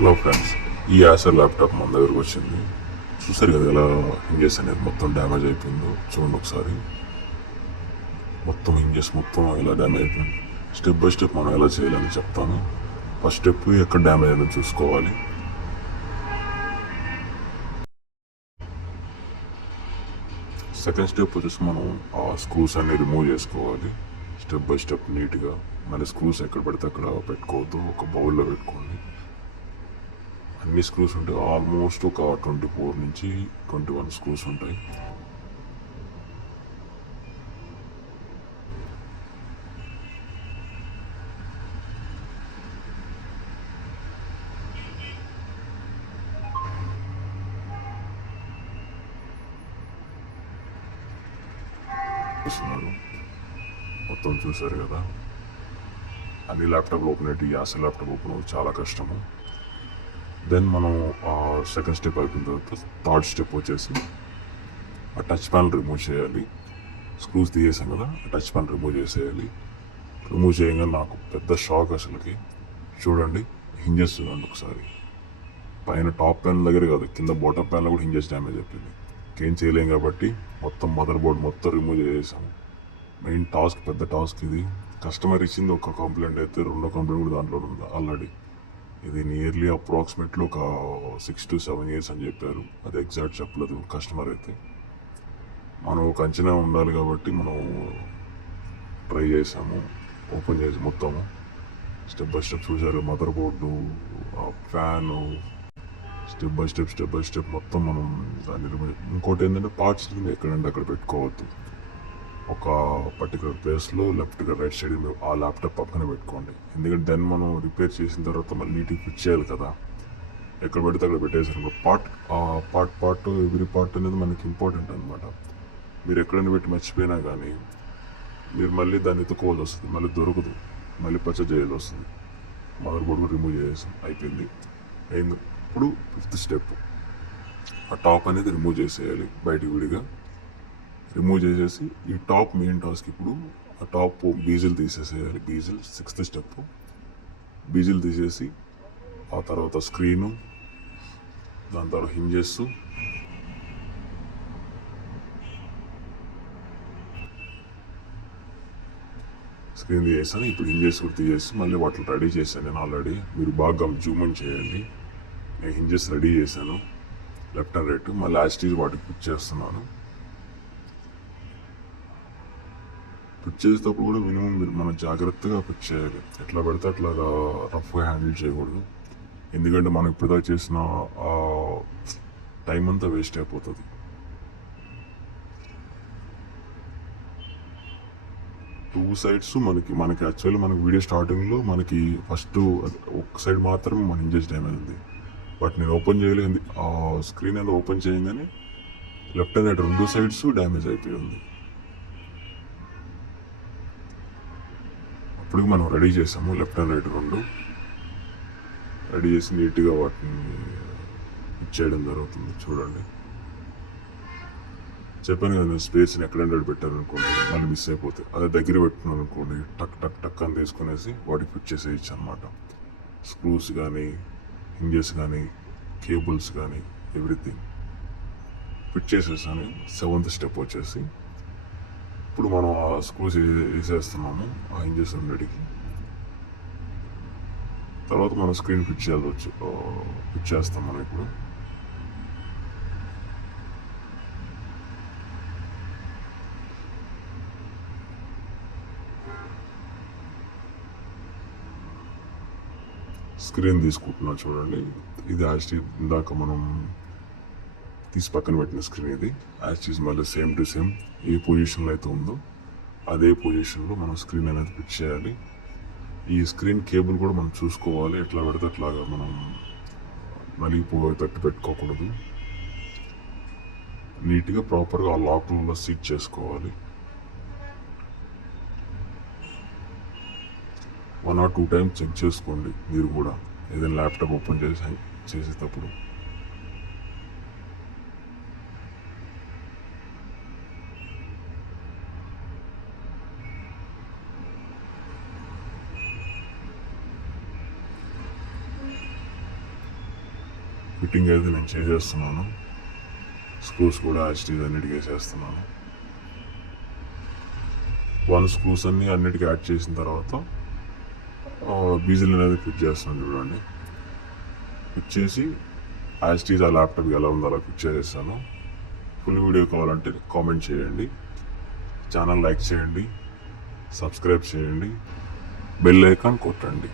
Hello friends, ఈ Acer laptop మన దగ్గరకు వచ్చింది. చూసారు కదా ఎలా హింజెస్ అనేది మొత్తం డ్యామేజ్ అయిపోయిందో. చూడండి ఒకసారి, మొత్తం హింజెస్ మొత్తం ఎలా డ్యామేజ్ అయిపోయింది. స్టెప్ బై స్టెప్ మనం ఎలా చేయాలని చెప్తాను. ఫస్ట్ స్టెప్ ఎక్కడ డ్యామేజ్ అయిందో చూసుకోవాలి. సెకండ్ స్టెప్ వచ్చేసి మనం ఆ స్క్రూస్ అన్ని రిమూవ్ చేసుకోవాలి స్టెప్ బై స్టెప్ నీట్గా. మళ్ళీ స్క్రూస్ ఎక్కడ పడితే అక్కడ పెట్టుకోవద్దు, ఒక బౌల్లో పెట్టుకోండి. అన్ని స్క్రూస్ ఉంటాయి, ఆల్మోస్ట్ ఒక 24 నుంచి 21 స్క్రూస్ ఉంటాయి. మొత్తం చూసారు కదా, అన్ని ల్యాప్టాప్లు ఓపెన్ అయ్యి యాసర్ ల్యాప్టాప్ ఓపెన్ అవ్వదు, చాలా కష్టము. దెన్ మనం సెకండ్ స్టెప్ అయిపోయిన తర్వాత థర్డ్ స్టెప్ వచ్చేసి ఆ టచ్ ప్యానల్ రిమూవ్ చేయాలి. స్క్రూస్ తీసేసాం కదా, ఆ టచ్ ప్యానల్ రిమూవ్ చేసేయాలి. రిమూవ్ చేయగానే నాకు పెద్ద షాక్ అసలుకి. చూడండి హింజెస్ చూడండి ఒకసారి, పైన టాప్ ప్యానల్ దగ్గర కాదు, కింద బాటమ్ ప్యానల్ కూడా హింజెస్ డ్యామేజ్ అయిపోయింది. ఏం చేయలేం కాబట్టి మొత్తం మదర్ బోర్డ్ మొత్తం రిమూవ్ చేసేసాము. మెయిన్ టాస్క్, పెద్ద టాస్క్ ఇది. కస్టమర్ ఇచ్చింది ఒక కంప్లైంట్ అయితే, రెండో కంప్లైంట్ కూడా దాంట్లో ఉంది ఆల్రెడీ. ఇది నియర్లీ అప్రాక్సిమేట్లీ ఒక 6 to 7 years అని చెప్పారు. అది ఎగ్జాక్ట్ చెప్పలేదు కస్టమర్ అయితే. మనం ఒక అంచనా ఉండాలి కాబట్టి మనం ట్రై చేసాము, ఓపెన్ చేసి మొత్తము స్టెప్ బై స్టెప్ చూసారు. Mother board, fan, step by step మొత్తం మనం దాన్ని ఇంకోటి ఏంటంటే పార్ట్స్ ఎక్కడంటే అక్కడ పెట్టుకోవద్దు. ఒక పర్టికులర్ ప్లేస్లో లెఫ్ట్గా రైట్ సైడ్ ఆ ల్యాప్టాప్ పక్కన పెట్టుకోండి. ఎందుకంటే దెన్ మనం రిపేర్ చేసిన తర్వాత మళ్ళీ నీట్గా ఫిట్ చేయాలి కదా. ఎక్కడ పెడితే అక్కడ పెట్టేసారు. పార్ట్ ఎవ్రీ పార్ట్ అనేది మనకి ఇంపార్టెంట్ అనమాట. మీరు ఎక్కడైనా పెట్టి మర్చిపోయినా కానీ మీరు మళ్ళీ దాన్ని ఎత్తుకోవాల్సి వస్తుంది, మళ్ళీ దొరకదు, మళ్ళీ పర్చేజ్ చేయాల్సి వస్తుంది. మదర్ బోర్డు రిమూవ్ చేసేసాం, అయిపోయింది. ఇప్పుడు ఫిఫ్త్ స్టెప్, ఆ టాప్ అనేది రిమూవ్ చేసేయాలి బయటికి విడిగా. రిమూవ్ చేసేసి ఈ టాప్ మెయిన్ టాస్క్ ఇప్పుడు ఆ టాప్ బీజిల్ తీసేసేయాలి. Bezel sixth step. బీజిల్ తీసేసి ఆ తర్వాత స్క్రీను, దాని తర్వాత హింజెస్, స్క్రీన్ తీసేసాను. ఇప్పుడు హింజెస్ కూడా తీసేసి మళ్ళీ వాటిని రెడీ చేశాను నేను ఆల్రెడీ. మీరు బాగా జూమ్ చేయండి. నేను హింజెస్ రెడీ చేశాను లెఫ్ట్ అండ్ రైట్. మళ్ళీ యాస్టీజ్ వాటికి ఫిట్ చేస్తున్నాను. ఫిట్ చేసేటప్పుడు కూడా మినిమం మీరు మనం జాగ్రత్తగా ఫిట్ చేయాలి. ఎట్లా పడితే అట్లా రఫ్గా హ్యాండిల్ చేయకూడదు. ఎందుకంటే మనం ఇప్పుడుదా చేసిన టైం అంతా వేస్ట్ అయిపోతుంది. టూ సైడ్స్ మనకి యాక్చువల్లీ మనకి వీడియో స్టార్టింగ్లో మనకి ఫస్ట్ ఒక సైడ్ మాత్రమే మన హింజెస్ డ్యామేజ్ ఉంది. బట్ నేను ఓపెన్ చేయలేదు, ఆ స్క్రీన్ అనేది ఓపెన్ చేయగానే లెఫ్ట్ అండ్ రైట్ రెండు సైడ్స్ డ్యామేజ్ అయిపోయింది. అప్పుడు మనం రెడీ చేసాము లెఫ్ట్ అండ్ రైట్ రెండు రెడీ చేసి నీట్గా వాటిని ఇచ్చేయడం జరుగుతుంది. చూడండి, చెప్పాను కదా, నేను స్పేస్ని ఎక్కడెక్కడ పెట్టారనుకోండి మళ్ళీ మిస్ అయిపోతాయి. అదే దగ్గర పెట్టుకున్నాను అనుకోండి, టక్ టక్ టక్ అని తీసుకునేసి వాటికి ఫిట్ చేసేయచ్చు అనమాట. స్క్రూస్ కానీ, హింజెస్ కానీ, కేబుల్స్ కానీ, ఎవ్రీథింగ్ ఫిట్ చేసేసాను. సెవెంత్ స్టెప్ వచ్చేసి ఇప్పుడు మనం ఆ స్క్రూస్ వేసేస్తున్నాము ఆ హింజెస్ రెండిటికి. తర్వాత మనం స్క్రీన్ ఫిట్ చేస్తాం మనం ఇప్పుడు. స్క్రీన్ తీసుకుంటున్నాం చూడండి. ఇది యాస్టీజ్ ఇందాక మనం తీసి పక్కన పెట్టిన స్క్రీన్. ఇది యాస్టీజ్ మళ్ళీ సేమ్ టు సేమ్ ఏ పొజిషన్లో అయితే ఉందో అదే పొజిషన్లో మనం స్క్రీన్ అనేది ఫిట్ చేయాలి. ఈ స్క్రీన్ కేబుల్ కూడా మనం చూసుకోవాలి, ఎట్లా పెడితే అట్లాగా మనం తట్టు పెట్టుకోకూడదు. నీట్గా ప్రాపర్గా ఆ లాక్లో సీట్ చేసుకోవాలి. 1 or 2 times చెక్ చేసుకోండి మీరు కూడా ఏదైనా ల్యాప్టాప్ ఓపెన్ చేసేటప్పుడు. ఫిట్టింగ్ అయితే నేను చేసేస్తున్నాను. స్క్రూస్ కూడా HT అన్నిటికీ వేసేస్తున్నాను. 1 స్క్రూస్ అన్నిటికీ యాడ్ చేసిన తర్వాత బీజిల్ అనేది ఫిట్ చేస్తున్నాను. చూడండి, ఫిట్ చేసి HT ఆ ల్యాప్టాప్ ఎలా ఉందో అలా ఫిట్ చేసేస్తాను. ఫుల్ వీడియో కావాలంటే కామెంట్ చేయండి, ఛానల్ లైక్ చేయండి, సబ్స్క్రైబ్ చేయండి, బెల్ ఐకాన్ కొట్టండి.